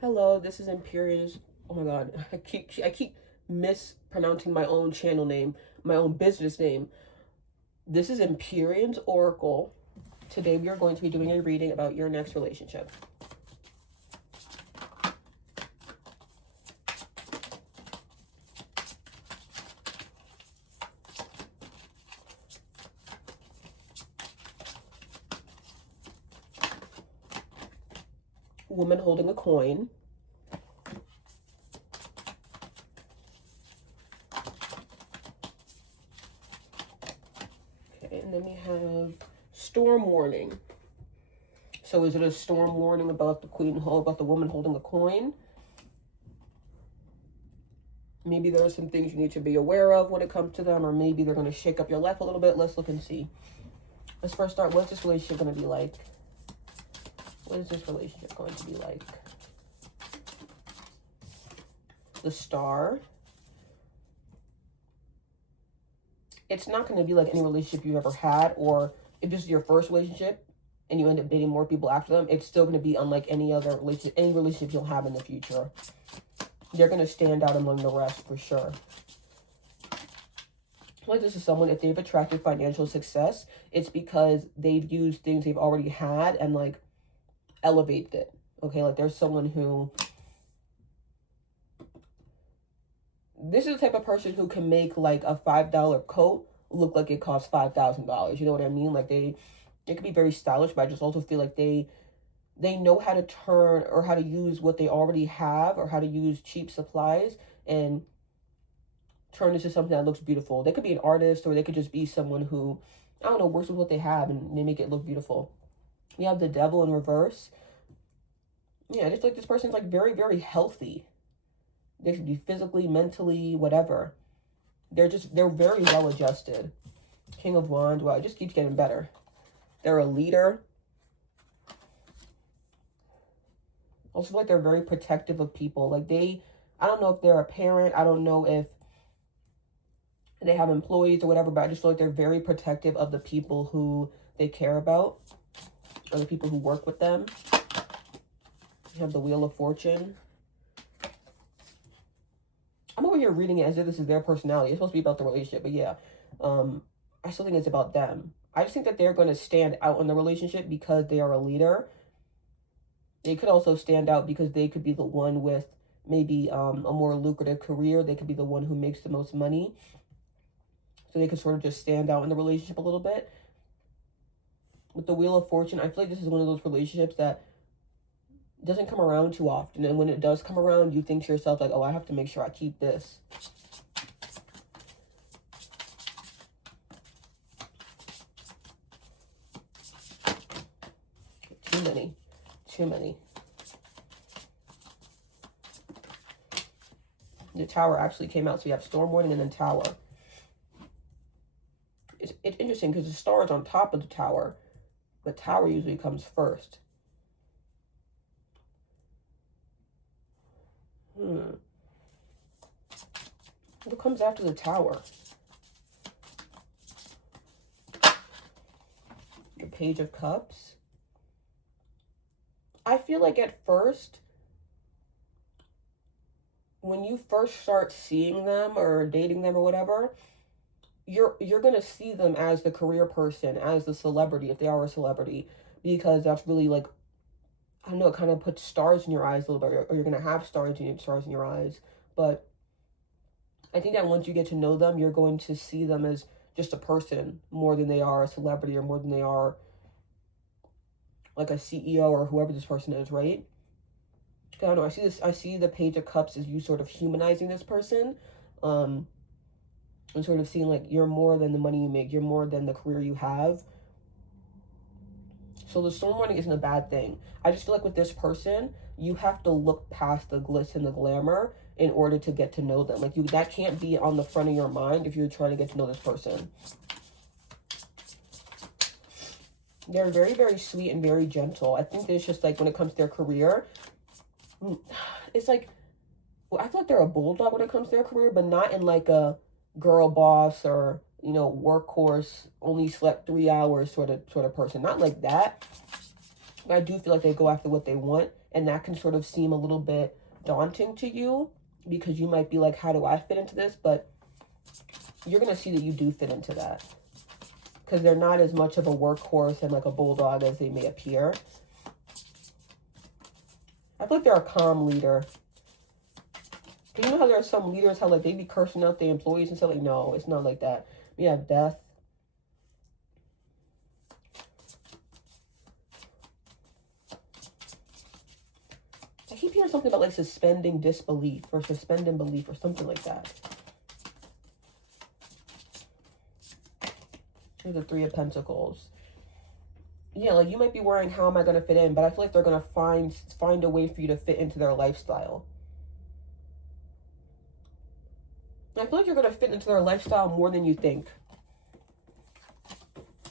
Hello, this is Imperial's. Oh my god, I keep mispronouncing my own channel name, my own business name. This is Empyrean's Oracle. Today we are going to be doing a reading about your next relationship. Woman holding a coin. Okay, and then we have storm warning. So is it a storm warning about about the woman holding a coin? Maybe there are some things you need to be aware of when it comes to them, or maybe they're going to shake up your life a little bit. Let's look and see. Let's first start. What's this relationship going to be like? What is this relationship going to be like? The Star. It's not going to be like any relationship you've ever had, or if this is your first relationship and you end up dating more people after them, it's still going to be unlike any relationship you'll have in the future. They're going to stand out among the rest for sure. Like this is someone, if they've attracted financial success, it's because they've used things they've already had and like elevated it. Okay, like there's someone who, this is the type of person who can make like a $5 coat look like it costs $5,000. You know what I mean? Like they could be very stylish, but I just also feel like they know how to turn or how to use what they already have, or how to use cheap supplies and turn into something that looks beautiful. They could be an artist, or they could just be someone who, I don't know, works with what they have and they make it look beautiful. We have the Devil in reverse. Yeah, just like this person's like very, very healthy. They should be physically, mentally, whatever. They're very well adjusted. King of Wands. Wow, it just keeps getting better. They're a leader. Also feel like they're very protective of people. Like I don't know if they're a parent. I don't know if they have employees or whatever, but I just feel like they're very protective of the people who they care about, or the people who work with them. You have the Wheel of Fortune. I'm over here reading it as if this is their personality. It's supposed to be about the relationship, but yeah. I still think it's about them. I just think that they're going to stand out in the relationship because they are a leader. They could also stand out because they could be the one with maybe a more lucrative career. They could be the one who makes the most money. So they could sort of just stand out in the relationship a little bit. With the Wheel of Fortune, I feel like this is one of those relationships that doesn't come around too often. And when it does come around, you think to yourself, like, oh, I have to make sure I keep this. Too many. Too many. The Tower actually came out. So you have Storm Warning and then Tower. It's interesting because the Star is on top of the Tower. But Tower usually comes first. What comes after the Tower? The Page of Cups. I feel like at first, when you first start seeing them or dating them or whatever, you're going to see them as the career person, as the celebrity, if they are a celebrity, because that's really like, I don't know, it kind of puts stars in your eyes a little bit, or you're going to have stars in your eyes. But I think that once you get to know them, you're going to see them as just a person more than they are a celebrity, or more than they are like a CEO or whoever this person is, right? I don't know, I see the Page of Cups as you sort of humanizing this person, and sort of seeing like you're more than the money you make, you're more than the career you have. So the Storm Warning isn't a bad thing. I just feel like with this person, you have to look past the glitz and the glamour in order to get to know them. Like that can't be on the front of your mind if you're trying to get to know this person. They're very, very sweet and very gentle. I think it's just like when it comes to their career, it's like, well, I feel like they're a bulldog when it comes to their career, but not in like a girl boss or, you know, workhorse, only slept 3 hours sort of person. Not like that. I do feel like they go after what they want, and that can sort of seem a little bit daunting to you because you might be like, how do I fit into this? But you're going to see that you do fit into that because they're not as much of a workhorse and like a bulldog as they may appear. I feel like they're a calm leader. Do you know how there are some leaders, how like they be cursing out their employees and stuff? Like, no, it's not like that. We have death. I keep hearing something about like suspending disbelief or suspending belief or something like that. Here's the Three of Pentacles. Yeah, like you might be worrying, how am I going to fit in? But I feel like they're going to find a way for you to fit into their lifestyle. I feel like you're going to fit into their lifestyle more than you think.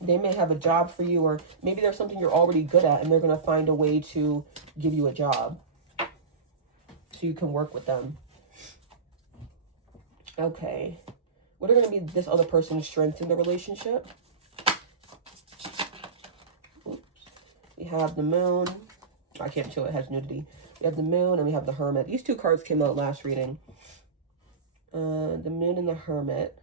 They may have a job for you, or maybe there's something you're already good at and they're going to find a way to give you a job so you can work with them. Okay. What are going to be this other person's strengths in the relationship? Oops. We have the Moon. I can't show it has nudity. We have the Moon and we have the Hermit. These two cards came out last reading. The Moon and the Hermit.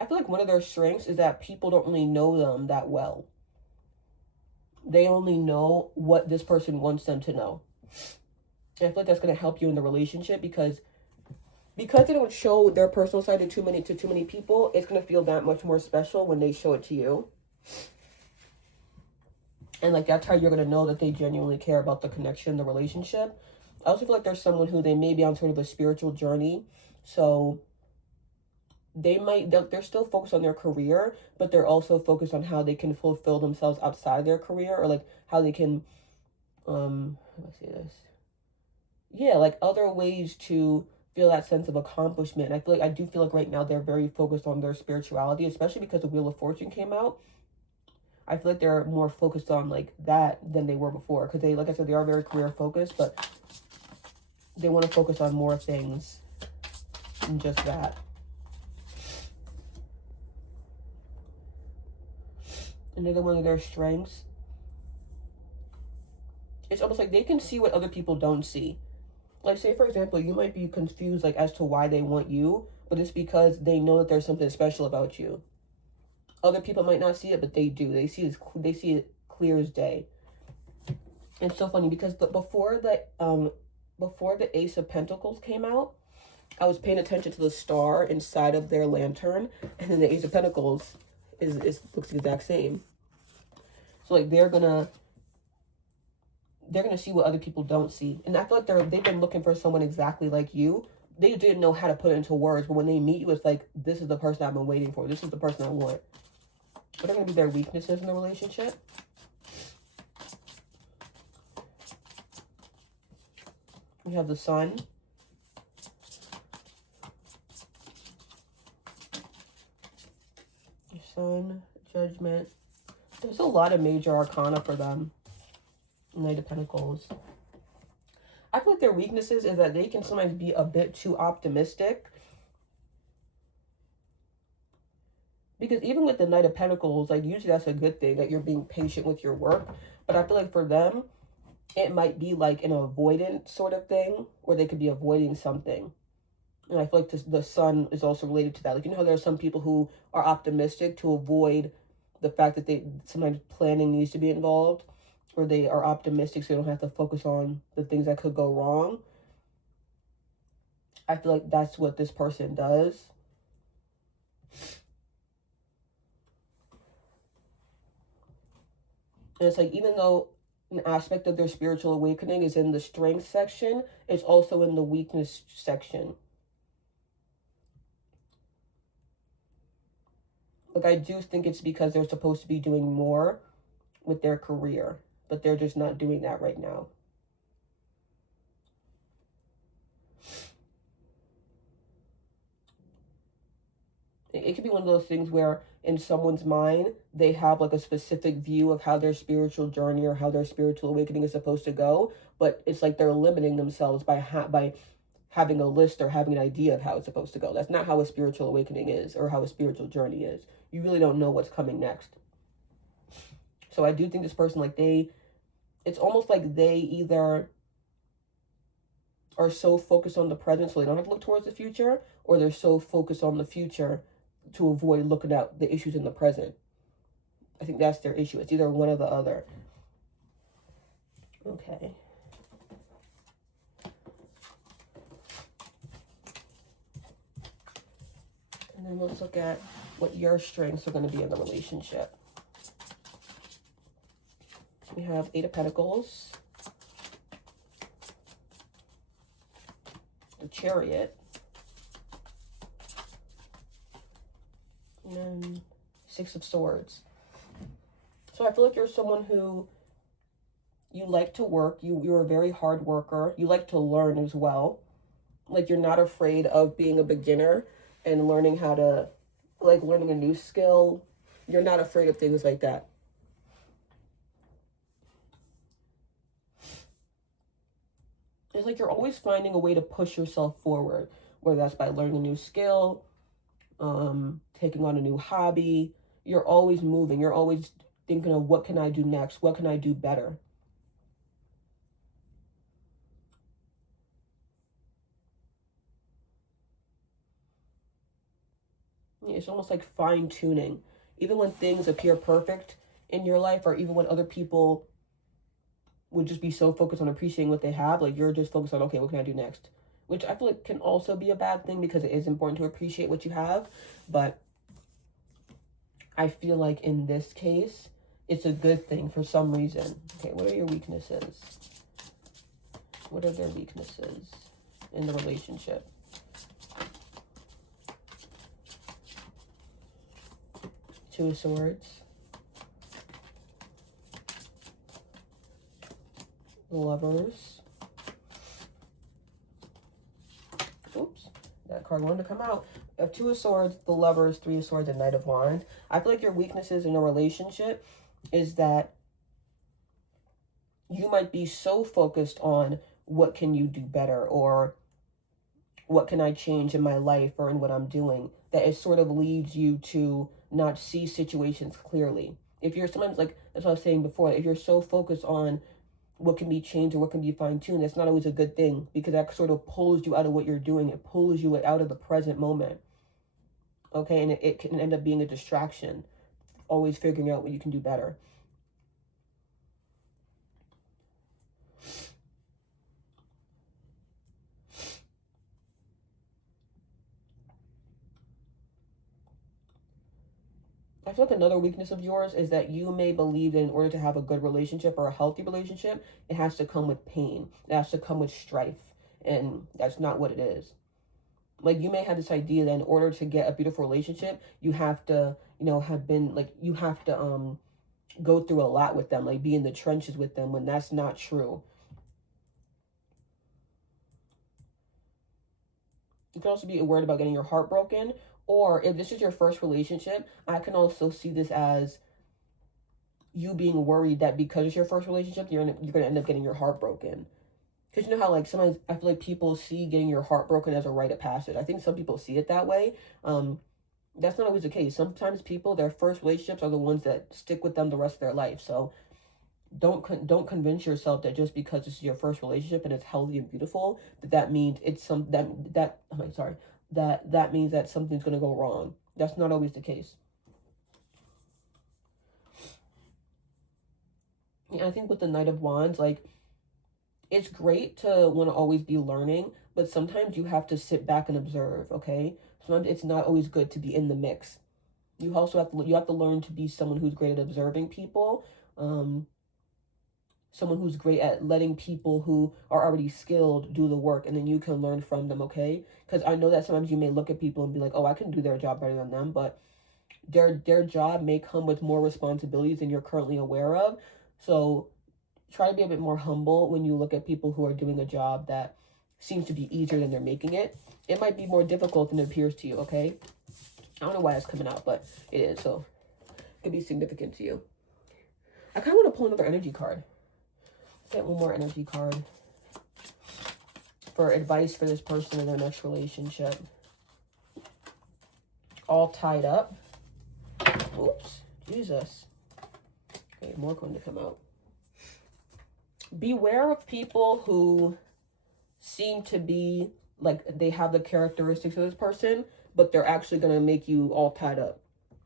I feel like one of their strengths is that people don't really know them that well. They only know what this person wants them to know. And I feel like that's going to help you in the relationship because they don't show their personal side to too many people. It's going to feel that much more special when they show it to you. And like that's how you're going to know that they genuinely care about the connection, the relationship. I also feel like there's someone who they may be on sort of a spiritual journey. So they're still focused on their career, but they're also focused on how they can fulfill themselves outside their career, or like how they can, how do I say this? Yeah, like other ways to feel that sense of accomplishment. I do feel like right now they're very focused on their spirituality, especially because the Wheel of Fortune came out. I feel like they're more focused on like that than they were before, because they, like I said, they are very career focused, but they want to focus on more things than just that. Another one of their strengths, it's almost like they can see what other people don't see. Like, say, for example, you might be confused like as to why they want you, but it's because they know that there's something special about you. Other people might not see it, but they do. They see it clear as day. It's so funny because before the Ace of Pentacles came out, I was paying attention to the star inside of their lantern, and then the Ace of Pentacles looks the exact same. So like they're gonna see what other people don't see, and I feel like they've been looking for someone exactly like you. They didn't know how to put it into words, but when they meet you, it's like, this is the person I've been waiting for. This is the person I want. What are going to be their weaknesses in the relationship? We have the Sun. The Sun, Judgment. There's a lot of major arcana for them. Knight of Pentacles. I feel like their weaknesses is that they can sometimes be a bit too optimistic. Because even with the Knight of Pentacles, like usually that's a good thing, that you're being patient with your work. But I feel like for them, it might be like an avoidant sort of thing, where they could be avoiding something. And I feel like the Sun is also related to that. Like, you know how there are some people who are optimistic to avoid the fact that sometimes planning needs to be involved, or they are optimistic so they don't have to focus on the things that could go wrong. I feel like that's what this person does. And it's like, even though an aspect of their spiritual awakening is in the strength section, it's also in the weakness section. Like, I do think it's because they're supposed to be doing more with their career, but they're just not doing that right now. It could be one of those things where in someone's mind, they have like a specific view of how their spiritual journey or how their spiritual awakening is supposed to go, but it's like they're limiting themselves by having a list or having an idea of how it's supposed to go. That's not how a spiritual awakening is or how a spiritual journey is. You really don't know what's coming next. So I do think this person, like it's almost like they either are so focused on the present so they don't have to look towards the future, or they're so focused on the future to avoid looking at the issues in the present. I think that's their issue. It's either one or the other. Okay. And then let's look at what your strengths are going to be in the relationship. We have 8 of Pentacles, the Chariot, and then 6 of Swords. So I feel like you're someone who, you like to work, you're a very hard worker, you like to learn as well. Like you're not afraid of being a beginner and learning how to, like learning a new skill. You're not afraid of things like that. It's like you're always finding a way to push yourself forward, whether that's by learning a new skill, taking on a new hobby. You're always moving. You're always thinking of what can I do next? What can I do better? It's almost like fine-tuning. Even when things appear perfect in your life, or even when other people would just be so focused on appreciating what they have, like you're just focused on, okay, what can I do next? Which I feel like can also be a bad thing, because it is important to appreciate what you have. But I feel like in this case, it's a good thing for some reason. Okay, what are your weaknesses? What are their weaknesses in the relationship? Two of Swords. The Lovers. Oops, that card wanted to come out. You have Two of Swords, the Lovers, Three of Swords, and Knight of Wands. I feel like your weaknesses in a relationship is that you might be so focused on what can you do better, or what can I change in my life or in what I'm doing, that it sort of leads you to not see situations clearly. If you're sometimes, like, that's what I was saying before, if you're so focused on what can be changed or what can be fine-tuned, that's not always a good thing, because that sort of pulls you out of what you're doing. It pulls you out of the present moment. Okay, and it can end up being a distraction, always figuring out what you can do better. I feel like another weakness of yours is that you may believe that in order to have a good relationship or a healthy relationship, it has to come with pain. It has to come with strife. And that's not what it is. Like, you may have this idea that in order to get a beautiful relationship, you have to, you have to go through a lot with them, like be in the trenches with them, when that's not true. You can also be worried about getting your heart broken. Or if this is your first relationship, I can also see this as you being worried that because it's your first relationship, you're going to end up getting your heart broken. Because you know how, like, sometimes I feel like people see getting your heart broken as a rite of passage. I think some people see it that way. That's not always the case. Sometimes people, their first relationships are the ones that stick with them the rest of their life. So don't convince yourself that just because this is your first relationship and it's healthy and beautiful, that means it's that means that something's going to go wrong. That's not always the case. I think with the Knight of Wands, like, it's great to want to always be learning, but sometimes you have to sit back and observe, okay? Sometimes it's not always good to be in the mix. You also have to learn to be someone who's great at observing people, someone who's great at letting people who are already skilled do the work, and then you can learn from them, okay? Because I know that sometimes you may look at people and be like, oh, I can do their job better than them, but their job may come with more responsibilities than you're currently aware of. So try to be a bit more humble when you look at people who are doing a job that seems to be easier than they're making it. It might be more difficult than it appears to you, okay? I don't know why it's coming out, but it is, so it could be significant to you. I kind of want to pull another energy card. Let's get one more energy card for advice for this person in their next relationship. All tied up. Oops, Jesus. Okay, more going to come out. Beware of people who seem to be like they have the characteristics of this person, but they're actually going to make you all tied up.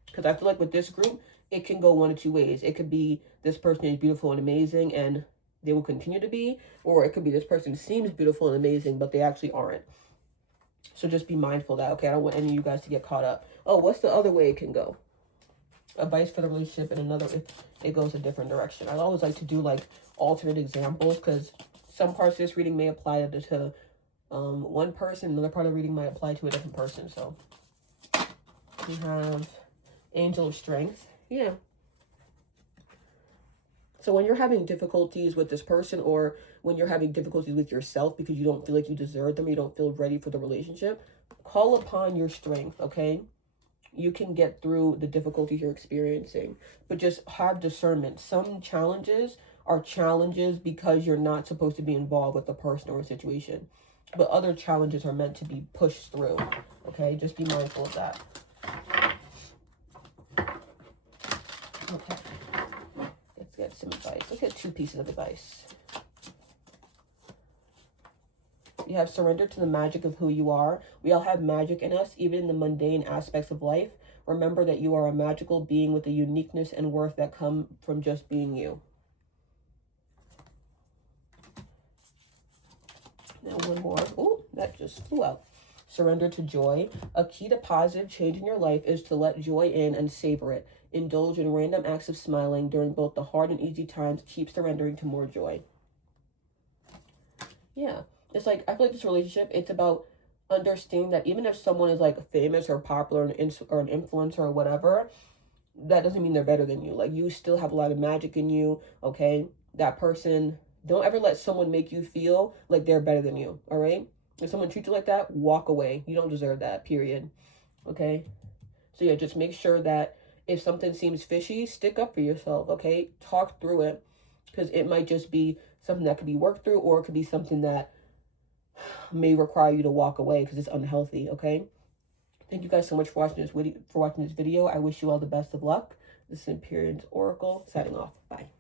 Because I feel like with this group, it can go one of two ways. It could be this person is beautiful and amazing and they will continue to be, or it could be this person seems beautiful and amazing, but they actually aren't. So just be mindful that, okay, I don't want any of you guys to get caught up. Oh, what's the other way it can go? Advice for the relationship and another, if it goes a different direction. I always like to do like alternate examples because some parts of this reading may apply to one person, another part of the reading might apply to a different person. So we have Angel of Strength. Yeah. So when you're having difficulties with this person, or when you're having difficulties with yourself because you don't feel like you deserve them, you don't feel ready for the relationship, call upon your strength, okay? You can get through the difficulties you're experiencing, but just have discernment. Some challenges are challenges because you're not supposed to be involved with the person or a situation, but other challenges are meant to be pushed through, okay? Just be mindful of that. Okay. Let's get some advice. Let's get two pieces of advice. You have surrender to the magic of who you are. We all have magic in us, even in the mundane aspects of life. Remember that you are a magical being with a uniqueness and worth that come from just being you. Now one more. Oh, that just flew out. Surrender to joy. A key to positive change in your life is to let joy in and savor it. Indulge in random acts of smiling during both the hard and easy times. Keep surrendering to more joy. Yeah. It's like, I feel like this relationship, it's about understanding that even if someone is like famous or popular or an influencer or whatever, that doesn't mean they're better than you. Like, you still have a lot of magic in you, okay? That person, don't ever let someone make you feel like they're better than you, all right? If someone treats you like that, walk away. You don't deserve that, period, okay? So yeah, just make sure that if something seems fishy, stick up for yourself, okay? Talk through it, because it might just be something that could be worked through, or it could be something that may require you to walk away because it's unhealthy, okay? Thank you guys so much for watching this video. I wish you all the best of luck. This is Empyrean's Oracle, signing off. Bye.